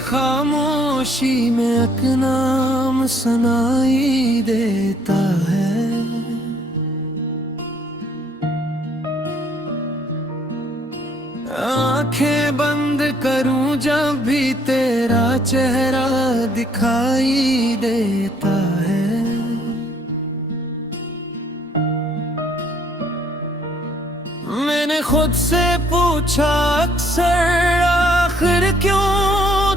खामोशी में एक नाम सुनाई देता है। आंखें बंद करूं जब भी तेरा चेहरा दिखाई देता है। मैंने खुद से पूछा अक्सर आखिर क्यों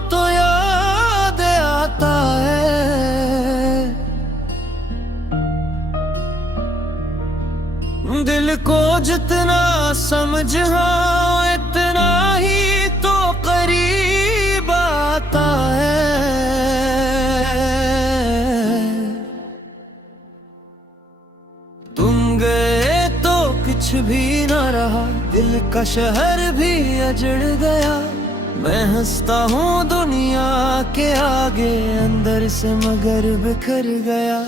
तो याद आता है। दिल को जितना समझा इतना ही तो करीब आता है। तुम गए तो कुछ भी न रहा, दिल का शहर भी अजड़ गया। मैं हंसता हूँ दुनिया के आगे, अंदर से मगर बिखर गया।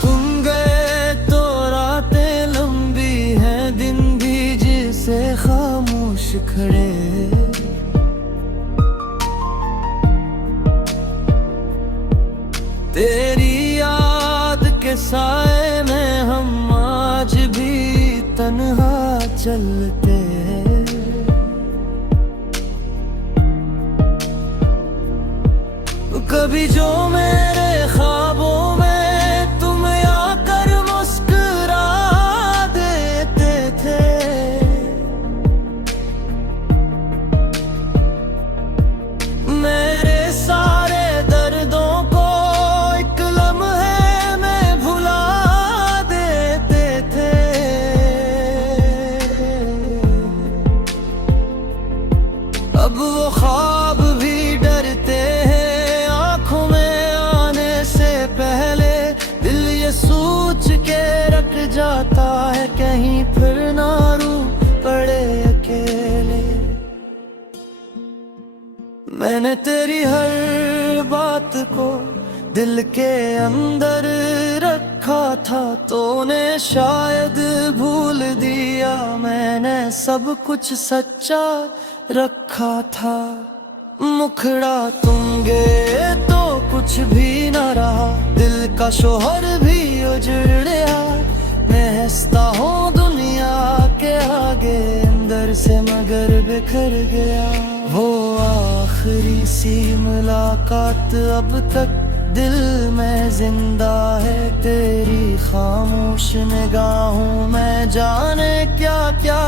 तुम गए तो रातें लंबी हैं, दिन भी जिसे खामोश खड़े। तेरी याद के साए में हम आज भी तन्हा चलते हैं। कभी जो मेरे ख्वाबों में तुम आकर मुस्कुरा देते थे, मेरे सारे दर्दों को एक लम्हे में भुला देते थे। अब वो ख्वाब भी डरते हैं आंखों में आने से पहले। दिल ये सोच के रख जाता है कहीं फिर ना रू पड़े अकेले। मैंने तेरी हर बात को दिल के अंदर रखा था, तूने शायद भूल दिया। मैंने सब कुछ सच्चा रखा था। मुखड़ा तुम गए तो कुछ भी न रहा, दिल का शोहर भी उजड़या। मैं हंसता हूँ दुनिया के आगे, अंदर से मगर बिखर गया। वो आखिरी सी मुलाकात अब तक दिल में जिंदा है। तेरी खामोश निगाहों में जाने क्या क्या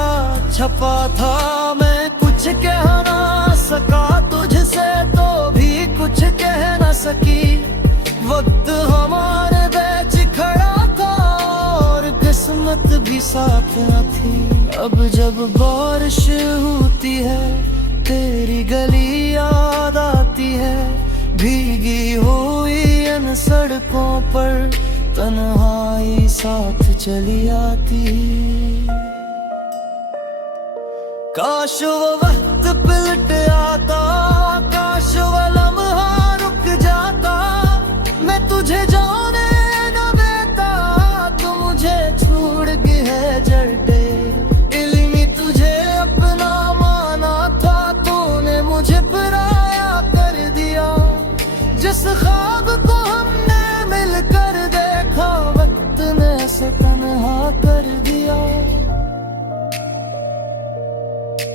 छपा था। मैं कुछ कह ना सका तुझसे तो भी कुछ कह न सकी। वक्त हमारे बीच खड़ा था और किस्मत भी साथ न थी। अब जब बारिश होती है तेरी गली याद आती है। भीगी हुई इन सड़कों पर तन्हाई साथ चली आती। काश वो वक्त पलट आता, काश वो लम्हा रुक जाता। मैं तुझे जाने न देता, तू मुझे छोड़ के है जड़े। इल्मी तुझे अपना माना था, तूने मुझे पराया कर दिया। जिस ख्वाब को हमने मिलकर देखा, वक्त ने से तन्हा कर दिया।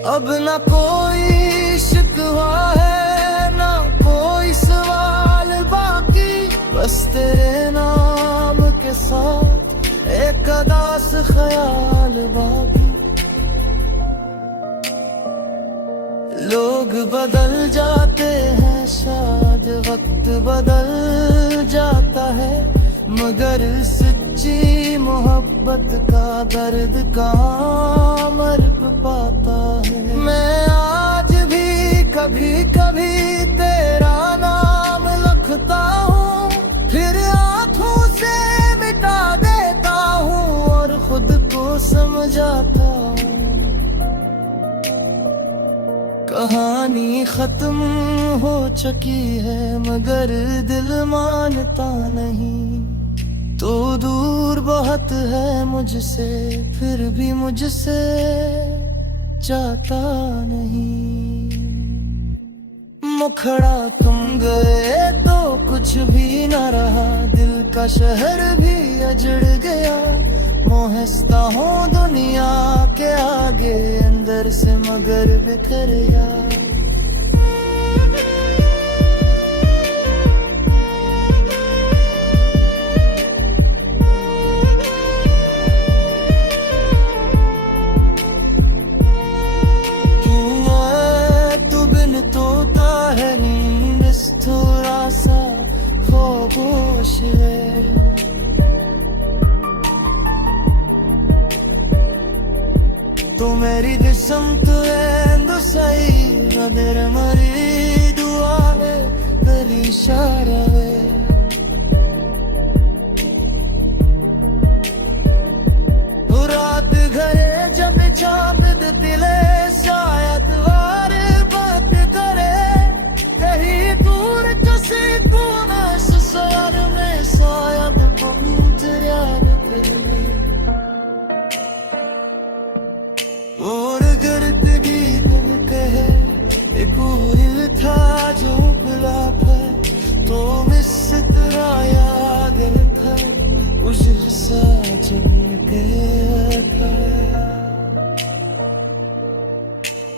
अब न कोई शिकवा है न कोई सवाल बाकी, बस तेरे नाम के साथ एक अदास ख्याल बाकी। लोग बदल जाते हैं शायद वक्त बदल जाता है, मगर सच्ची मोहब्बत का दर्द कहाँ मर पाता है। मैं आज भी कभी कभी तेरा नाम लिखता हूँ, फिर आँखों से मिटा देता हूँ और खुद को समझाता हूँ। कहानी खत्म हो चुकी है मगर दिल मानता नहीं। तो दूर बहुत है मुझसे फिर भी मुझसे जाता नहीं। मुखड़ा तुम गए तो कुछ भी न रहा, दिल का शहर भी अजड़ गया। मोहस्ता हूँ दुनिया के आगे अंदर से मगर बिखर गया। तू बिन तोता है नींद थोड़ा सा खामोश है। तू मेरी जिस्म तो है सही नदर मरी दुआ है तेरी इशारा है। रात घरे जब चाँद दिले शायद वार बात करे। कहीं दूर कसे कौन ससुराल में शायद पहुंच दिल में। और गर्द भी दिल कहे एक कोई था जो बुला पाए तो मिस तेरा याद था उस सा चमके था।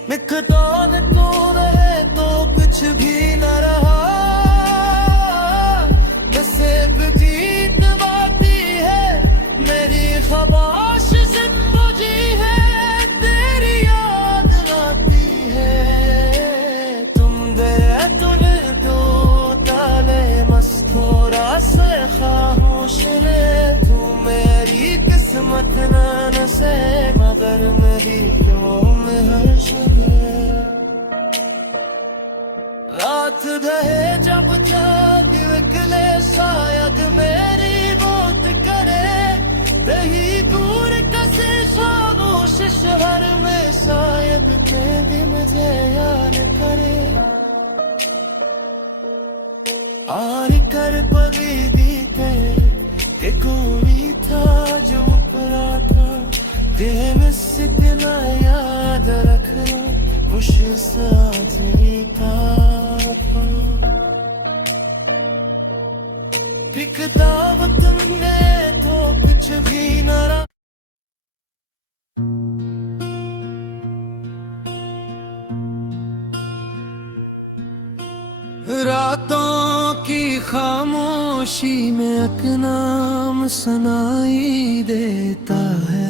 मिकदार तो रहे तो कुछ भी न रहा। नसीब जीत बाती है मेरी ख्वाहिश जिंदगी है तेरी याद आती है। तुम गए तूने दो ताले मस्त थोड़ा से खामोश रे। तू मेरी किस्मत न से मगर मेरी जो में हर रात रहे जब जाग निकले शायद मेरी मौत करे। कहीं दूर कसे खामोश शहर में शायद भी मुझे याद करे। आर कर पगी दी के कोई था जो परा था दिल में सितना याद रखना मुश्किल साथ ही था। एक दावत में तो कुछ भी न रहा। रातों की खामोशी में एक नाम सुनाई देता है।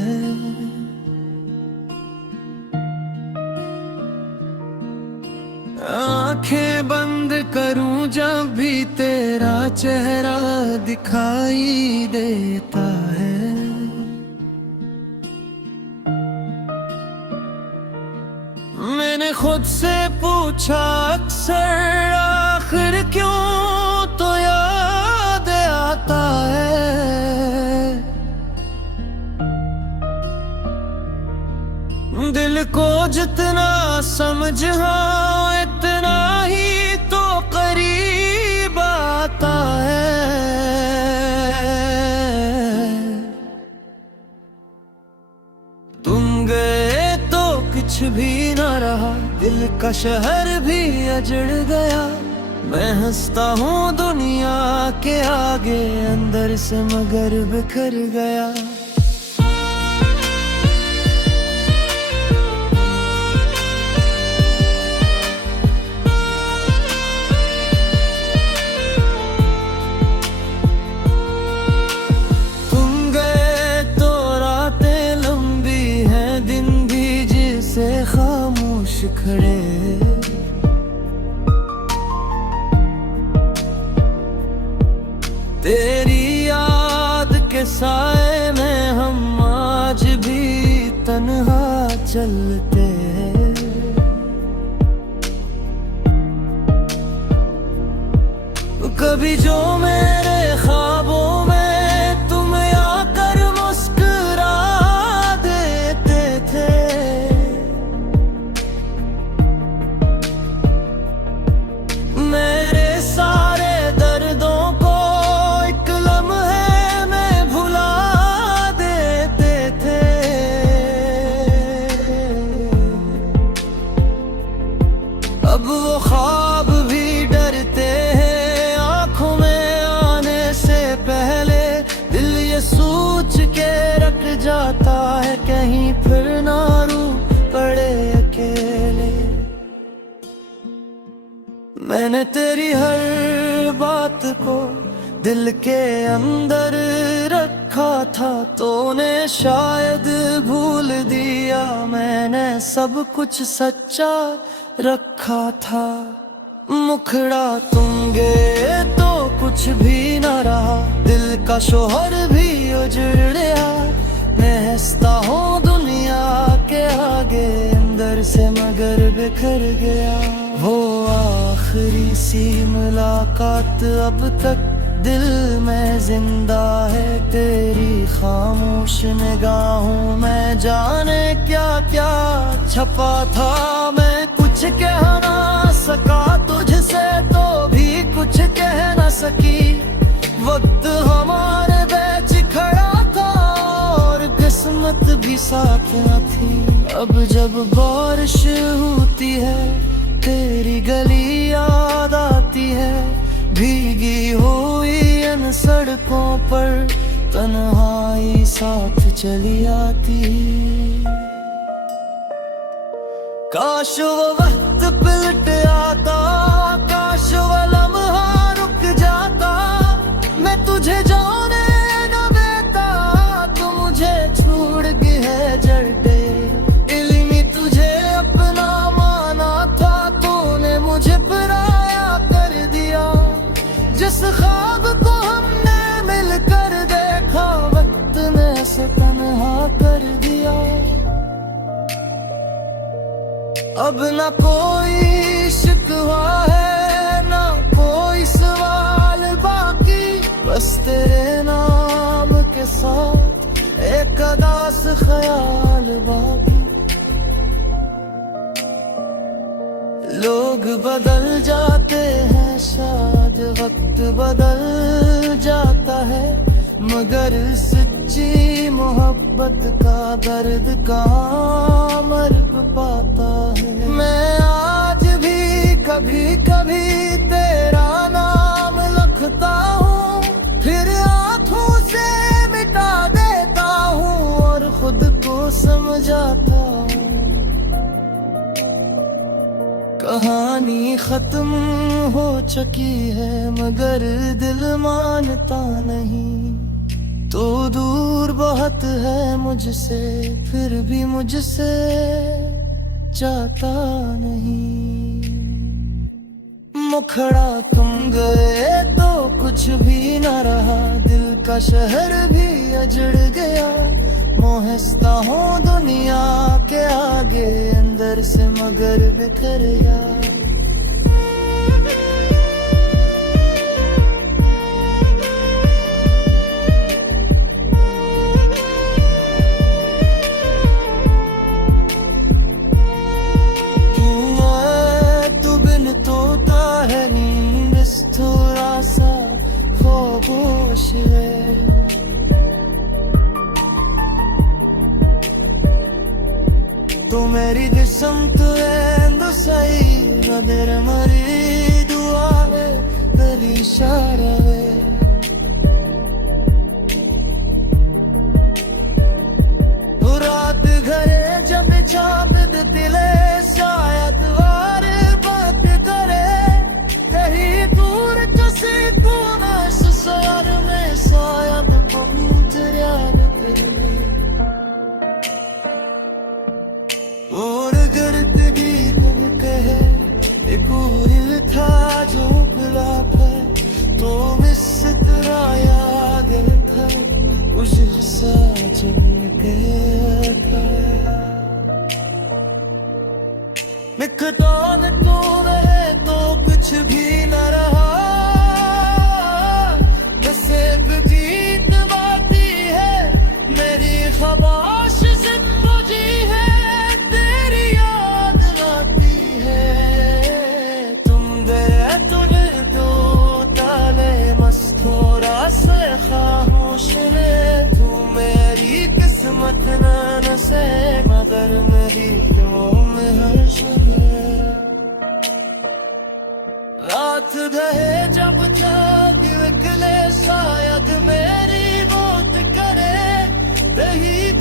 आंखें बंद करूं जब भी तेरा चेहरा दिखाई देता है। मैंने खुद से पूछा अक्सर आखिर क्यों तो याद आता है। दिल को जितना समझा इतना ही तो करीब आता है। तुम गए तो कुछ भी न रहा, दिल का शहर भी अजड़ गया। मैं हंसता हूँ दुनिया के आगे अंदर से मगर बिखर गया। खामोश खड़े तेरी याद के साए में हम आज भी तन्हा चलते हैं। कभी जो मेरे ख्वाबों में तुम आकर मुस्कुरा देते थे। जाता है कहीं फिर ना रू पड़े अकेले। मैंने तेरी हर बात को दिल के अंदर रखा था, तूने शायद भूल दिया। मैंने सब कुछ सच्चा रखा था। मुखड़ा तुम गए तो कुछ भी न रहा, दिल का शोहर भी उजड़ गया। मैं हंसता हूँ दुनिया के आगे, अंदर से मगर बिखर गया। वो आखिरी सी मुलाकात अब तक दिल में जिंदा है। तेरी खामोश निगाहों में जाने क्या क्या छपा था। मैं कुछ कह ना सका तुझसे, तो भी कुछ कह न सकी। वक्त हमारे बीच खड़ा था और किस्मत भी साथ न थी। अब जब बारिश होती है तेरी गली याद आती है, भीगी हुई इन सड़कों पर तन्हाई साथ चली आती। काश वो वक्त पलट आता, काश वो लम्हा रुक जाता। मैं तुझे जाने न देता, तू मुझे छोड़ के है जड़े। इल्मी तुझे अपना माना था, तूने मुझे पराया कर दिया। जिस ख्वाब को हमने मिलकर देखा, वक्त ने से तन्हा कर दिया। अब न कोई शिकवा है ना कोई सवाल बाकी, बस तेरे नाम के साथ एक अदास ख्याल बाकी। लोग बदल जाते हैं शायद वक्त बदल जाता है, मगर सच्ची मोहब्बत का दर्द कहाँ मर पाता है। मैं आज भी कभी कभी तेरा नाम लिखता हूँ, फिर आँखों से मिटा देता हूँ और खुद को समझाता हूँ। कहानी खत्म हो चुकी है मगर दिल मानता नहीं। तो दूर बहुत है मुझसे, फिर भी मुझसे जाता नहीं। मुखड़ा तुम गए तो कुछ भी न रहा, दिल का शहर भी अजड़ गया। मोहस्ता हूँ दुनिया के आगे, अंदर से मगर बिखर गया। तू बिन तोता है नींद थोड़ा सा खामोश है। तू मेरी जिस्म तू है सही, नदर मरी दुआ है तेरी इशारा है। रात घरे जब चाप दिले शायद वार बात करे, कहीं दूर किसी कोना ससुर में शायद पहुंच रहा है। और अगर तेरी दिल कहे एक और था जो भुला पाए, तो इस तरह याद था मुझे सच के मिकदार तो रहे तो कुछ भी न रहा। नसीब जीत बाती है मेरी ख्वाहिश जिंदगी है, तेरी याद आती है। तुम दे तूने दो ताले मस्तूरा से खामोश ने, तू मेरी किस्मत न से मगर मेरी क्यों में हर रात रहे जब जाग निकले शायद मेरी मौत करे। रही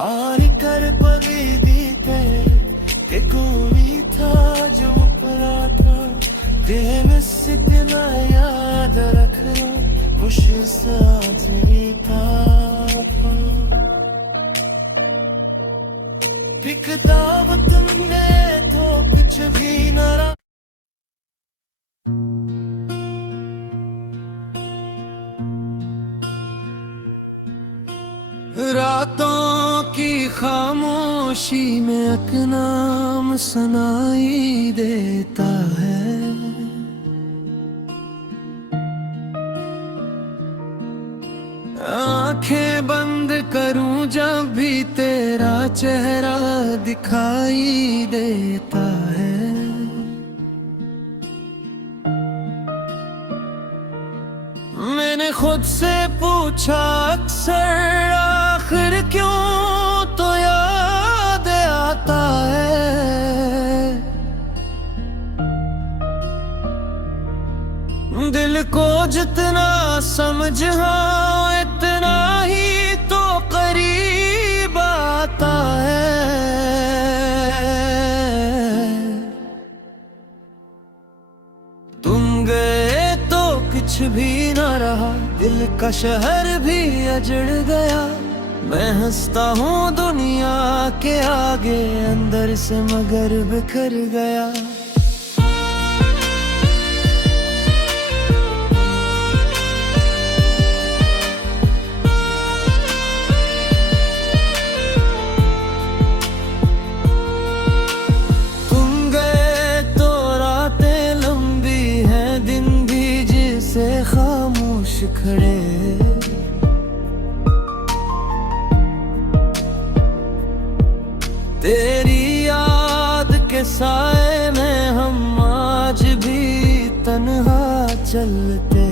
आर कर पगीदी के कोई था जो परा था दिल में सितना याद रखना मुश्किल साथ था एक दावत में तो कुछ भी न रहा। रातों की खामोशी में एक नाम सुनाई देता है। आंखें बंद करूं जब भी तेरा चेहरा दिखाई देता है। मैंने खुद से पूछा अक्सर आखिर क्यों तो याद आता है। दिल को जितना समझा इतना ही तो करीब आता है। तुम गए तो कुछ भी न रहा दिल का शहर भी अजड़ गया। मैं हंसता हूँ दुनिया के आगे अंदर से मगर बिखर गया। तुम गए तो रातें लंबी हैं दिन भी जिसे खामोश खड़े। तेरी याद के साए में हम आज भी तन्हा चलते।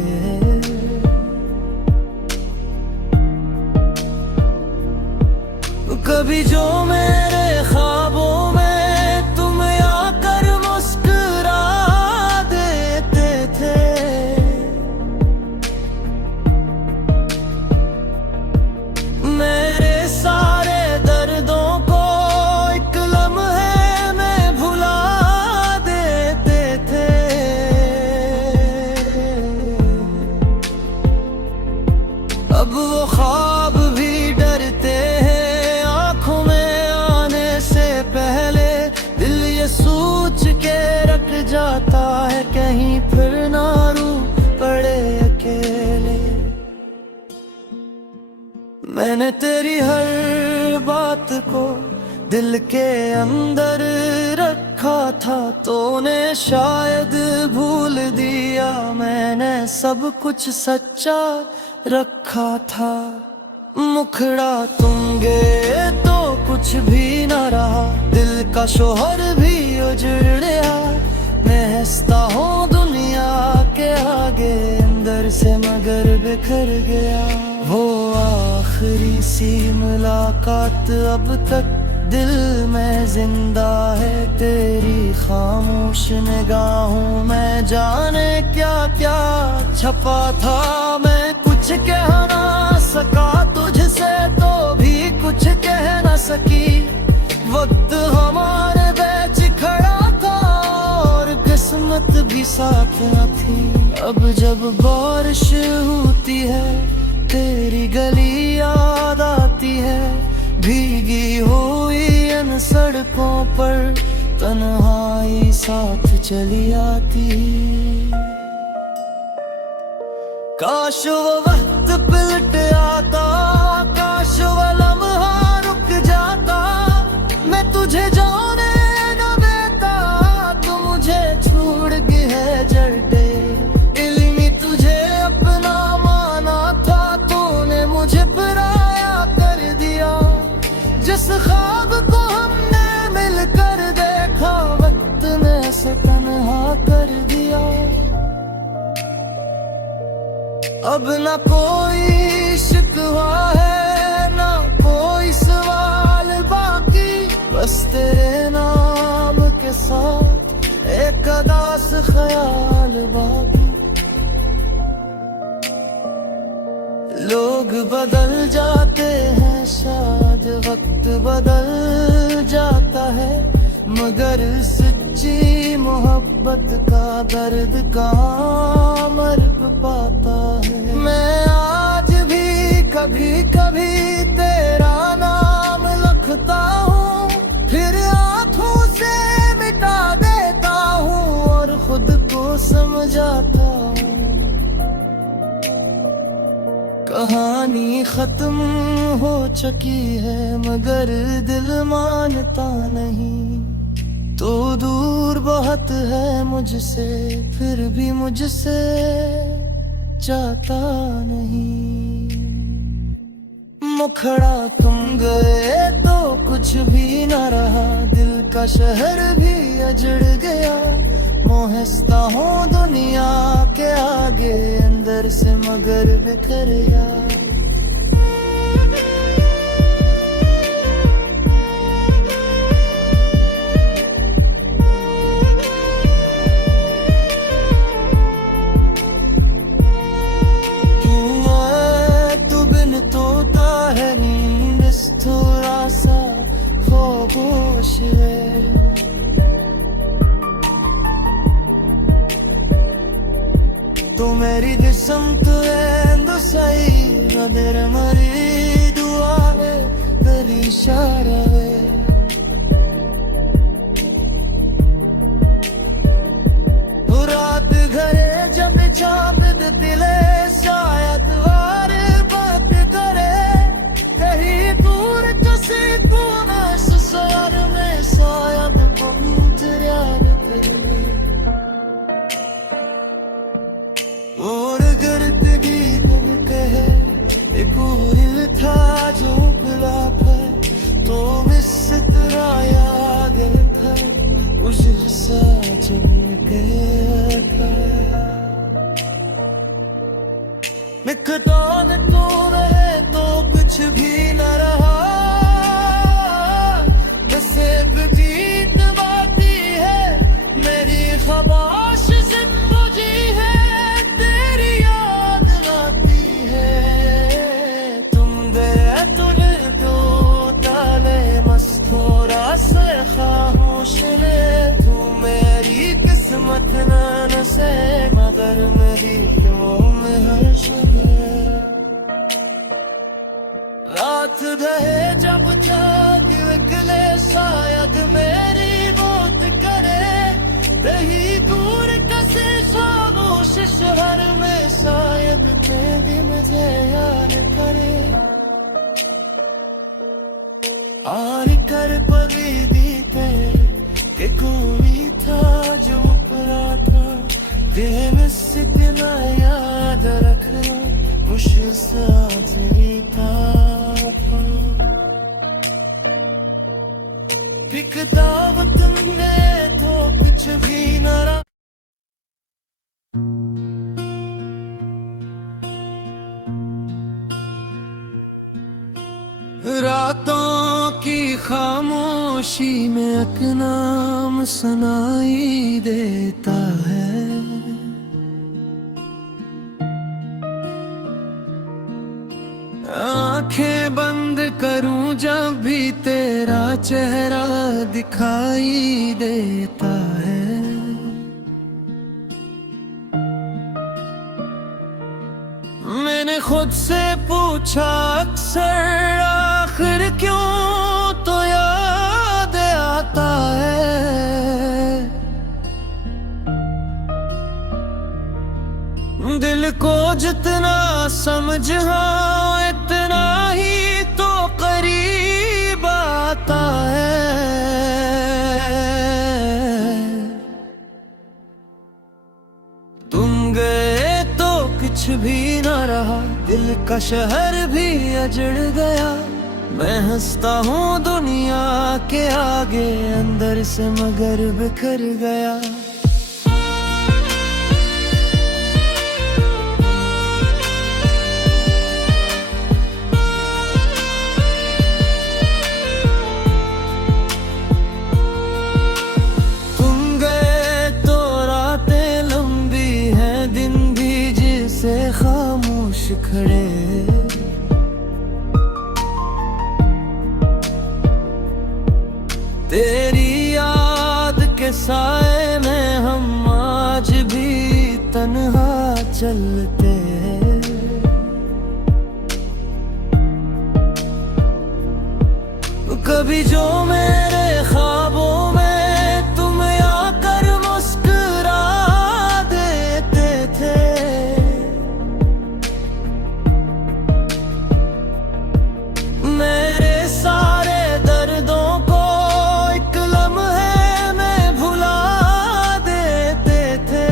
कभी जो मेरे ख्वाबों में तुम आकर मुस्कुरा देते थे। मेरे सारे दर्दों को एक लम्हे में भुला देते थे। अब वो ख्वाब भी डरते हैं आंखों में आने से पहले। दिल ये सोच के रख जाता है कहीं फिर ना रू पड़े अकेले। मैंने तेरी हर बात को दिल के अंदर रखा था तूने शायद भूल दिया। मैंने सब कुछ सच्चा रखा था। मुखड़ा तुम गए तो कुछ भी न रहा दिल का शोहर भी उजड़ गया। मैं हंसता हूँ दुनिया के आगे अंदर से मगर बिखर गया। वो आखिरी सी मुलाकात अब तक दिल में जिंदा है। तेरी खामोश निगाहों में जाने क्या क्या छपा था। मैं कुछ कह ना सका तुझसे तो भी कुछ कह न सकी। वक्त हमारे बीच खड़ा था और किस्मत भी साथ न थी। अब जब बारिश होती है तेरी गली याद आती है। भीगी हुई इन सड़कों पर तन्हाई साथ चली आती। काश वो वक्त पलट आता काश वो लम्हा रुक जाता। मैं तुझे जाने न देता तू मुझे छोड़ के है जड़े। इल्मी तुझे अपना माना था तूने मुझे पराया कर दिया। जिस ख्वाब को हमने मिलकर देखा वक्त ने ऐसे तन्हा कर दिया। अब न कोई शिकवा है न कोई सवाल बाकी। बस तेरे नाम के साथ एक अदास ख्याल बाकी। लोग बदल जाते हैं शायद वक्त बदल जाता है, मगर सच्ची मोहब्बत का दर्द कहाँ मर्द पाता है। मैं आज भी कभी कभी तेरा नाम लिखता हूँ, फिर आँखों से मिटा देता हूँ और खुद को समझाता हूँ। कहानी खत्म हो चुकी है मगर दिल मानता नहीं। तो दूर बहुत है मुझसे, फिर भी मुझसे जाता नहीं। मुखड़ा कम गए तो कुछ भी न रहा, दिल का शहर भी अजड़ गया। मोहस्ता हूँ दुनिया के आगे, अंदर से मगर बिखर गया। तू बिन तोता है नींद थोड़ा सा खामोश है। तू मेरी जिस्म तो है सही, तेरा मरी दुआ है, तेरी इशारा है। रात घरे जब चाप दिले शायद वार बात करे, कहीं दूर कसे कौन ससुर में शायद पहुंच और गर्द भी तुम कहे कोई था जो पिला पर, तो इस तरह याद था उस साथ गया। मिकदार तो रहे तो कुछ भी न रहा, नसीब बीत बाती है मेरी ख्वाहिश जिंदगी है, तेरी याद आती है। तुम गए तूने दो ताले मस्कोरा से खामोश ने, तू मेरी किस्मत न से मगर मेरी क्यों में हर शब। रात रहे जब चाँद निकले शायद मेरी मौत करे, कहीं दूर कसे खामोश शहर में शायद तेरी मुझे याद करे। आर कर पगी दीते कि कोई था जो परा था, दिन से दिन याद रखना मुश्किल साथ ही था। एक दावत में तो कुछ भी न रहा। रातों की खामोशी में एक नाम सुनाई देता है, आंखें बंद करूं जब भी तेरा चेहरा दिखाई देता है। मैंने खुद से पूछा अक्सर आखिर क्यों तो याद आता है। दिल को जितना समझा इतना ही तो करीब आता है। तुम गए तो कुछ भी न रहा, दिल का शहर भी अजड़ गया। मैं हंसता हूँ दुनिया के आगे, अंदर से मगर बिखर गया। खामोश खड़े चलते। कभी जो मेरे ख्वाबों में तुम आकर मुस्कुरा देते थे, मेरे सारे दर्दों को एक लम्हे में भुला देते थे।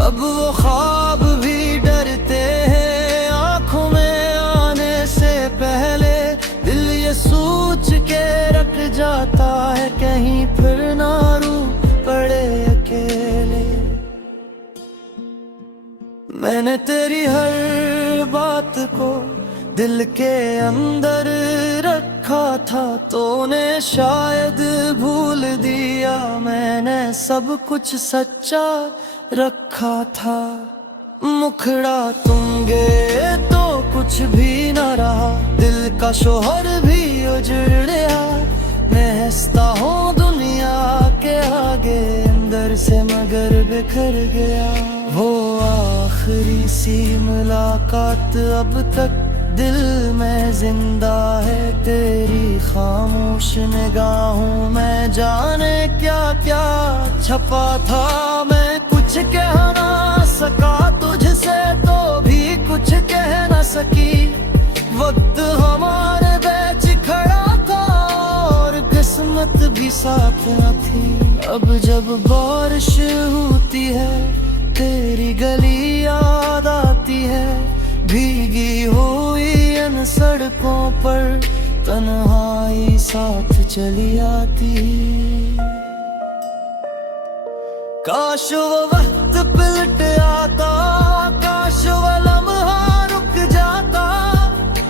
अब वो ख्वाब भी डरते हैं आंखों में आने से पहले। दिल ये सोच के रख जाता है कहीं फिर ना रू पड़े अकेले। मैंने तेरी हर बात को दिल के अंदर रखा था, तूने शायद भूल दिया। मैंने सब कुछ सच्चा रखा था। मुखड़ा तुम गए तो कुछ भी न रहा, दिल का शोहर भी उजड़ गया। मैं हंसता हूँ दुनिया के आगे, अंदर से मगर बिखर गया। वो आखिरी सी मुलाकात अब तक दिल में जिंदा है। तेरी खामोश निगाहों में जाने क्या क्या छपा था। मैं कुछ कह ना सका तुझसे तो भी कुछ कह न सकी। वक्त हमारे बीच खड़ा था और किस्मत भी साथ न थी। अब जब बारिश होती है तेरी गली याद आती है, भीगी हुई इन सड़कों पर तन्हाई साथ चली आती। काश वो वक्त पलट आता, काश वो लम्हा रुक जाता।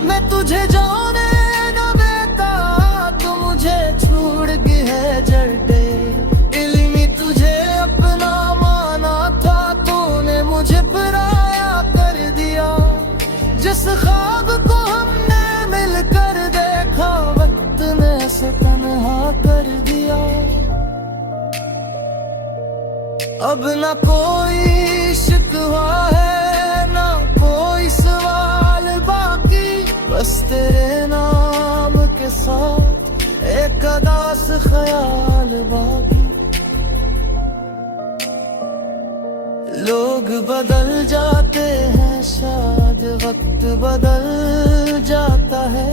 मैं तुझे जाने न देता, तू मुझे छोड़ के है जड़े। इल्मी तुझे अपना माना था, तूने मुझे पराया कर दिया। जिस ख्वाब को हमने मिलकर देखा, वक्त ने ऐसे तन्हा कर दिया। अब न कोई शिकवा है ना कोई सवाल बाकी, बस तेरे नाम के साथ एक अदास ख्याल बाकी। लोग बदल जाते हैं शायद वक्त बदल जाता है,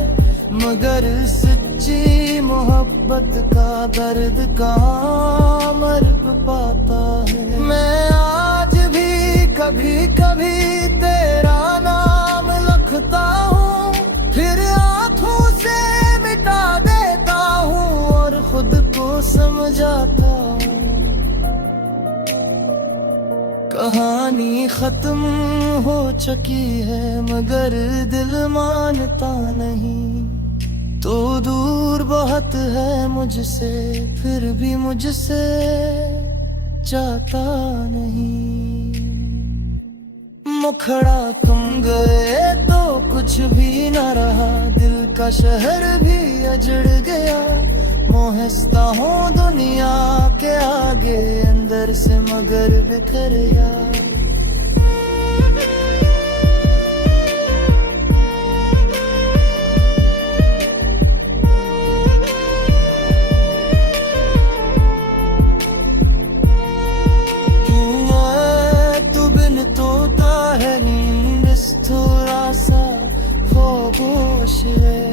मगर सच्ची मोहब्बत का दर्द कहाँ मर पाता है। मैं आज भी कभी कभी तेरा नाम लिखता हूँ, फिर आँखों से मिटा देता हूँ और खुद को समझाता हूँ। कहानी खत्म हो चुकी है मगर दिल मानता नहीं। तो दूर बहुत है मुझसे फिर भी मुझसे जाता नहीं। मुखड़ा तुम गए तो कुछ भी न रहा, दिल का शहर भी अजड़ गया। मोहस्ता हूँ दुनिया के आगे, अंदर से मगर बिखर गया। तू बिन तोता है नींद थोड़ा सा खामोश है।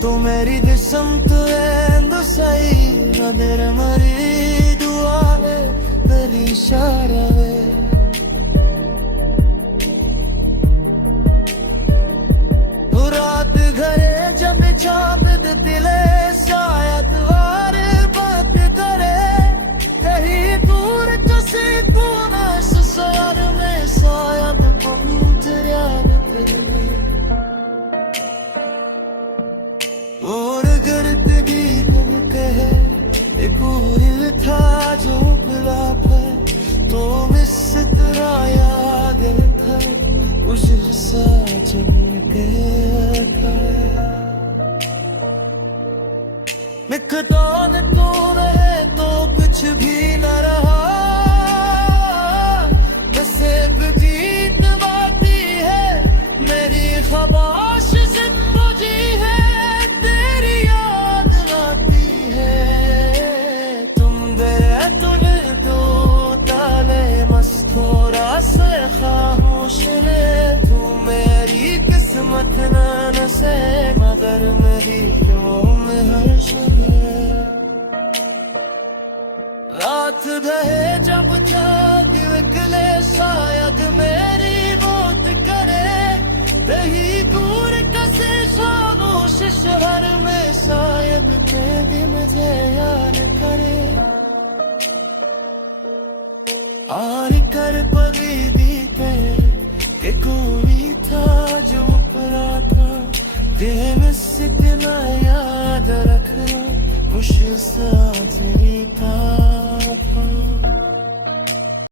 तू मेरी किस्मत है सही नदर मरी दुआ है तेरी इशारा है। रात घरे जब चाँद दिले शायद वार बात करे, कहीं दूर किसी कोने से सयार में शायद पहुँच याद तेरे। और अगर कभी तुम कहे एक था जो बुला पाए तो मिस मिकदार तू रहे तो कुछ भी न रहा, नसीब जीत बाती है मेरी ख्वाहिश जिंदगी है, तेरी याद आती है। तुम दे तूने दो ताले मस्तूरा से खामोश रे, तू मेरी किस्मत न से मगर मेरी क्यों में हर रात रहे जब तक निकले शायद मेरी मौत करे, रही दूर कसे खामोश शहर में शायद भी मुझे याद करे। आर कर पगीदी पे कि कोई था जो परा था, दिल में सितना याद रखना मुश्किल सा